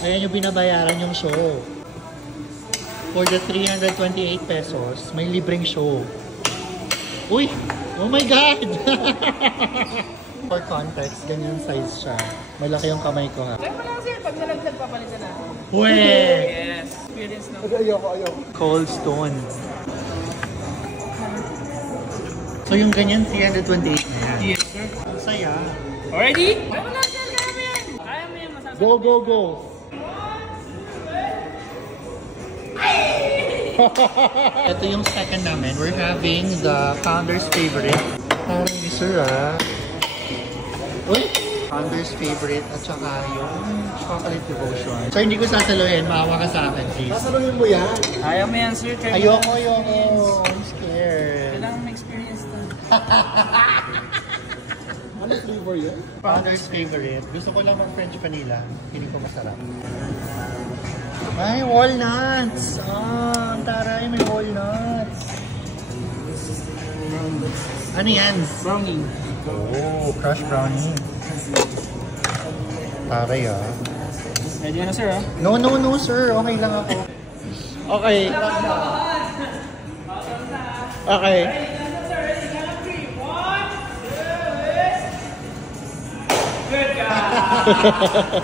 Ayan yung binabayaran yung show. For the 328 pesos, may libreng show. Uy! Oh my God! For context, ganyan size siya. Malaki yung kamay ko ha. Kaya mo lang sir, pag nalaglag papalitan na. Uy! Yes! Experience na. Ayoko. Cold Stone. So yung ganyan, 328 na yan. Yes sir. Ang saya. Already? Kaya mo lang sir, kaya mo yan. Kaya mo yan, masasabi. Go, go, go! Ito yung second namin. We're having the Founder's Favorite. Parang ni Sir ah. Uy! Founder's Favorite at saka yung Chocolate Devotion. So hindi ko sasaluhin. Maawa ka sa akin, please. Sasaluhin mo yan. Kaya mo yan sir. Kaya Ayoko. I'm scared. kailangan may experience na. Ano flavor yun? Founder's Favorite. Gusto ko lang mag-French vanilla. Feeling ko masarap. Ay, walnuts! Ah, ang taray, may walnuts. Ano yan? Brownie. Oh, crushed brownie. Taray ah. Ready na sir ah? No, sir. Okay lang ako. Okay. Okay. Good guy!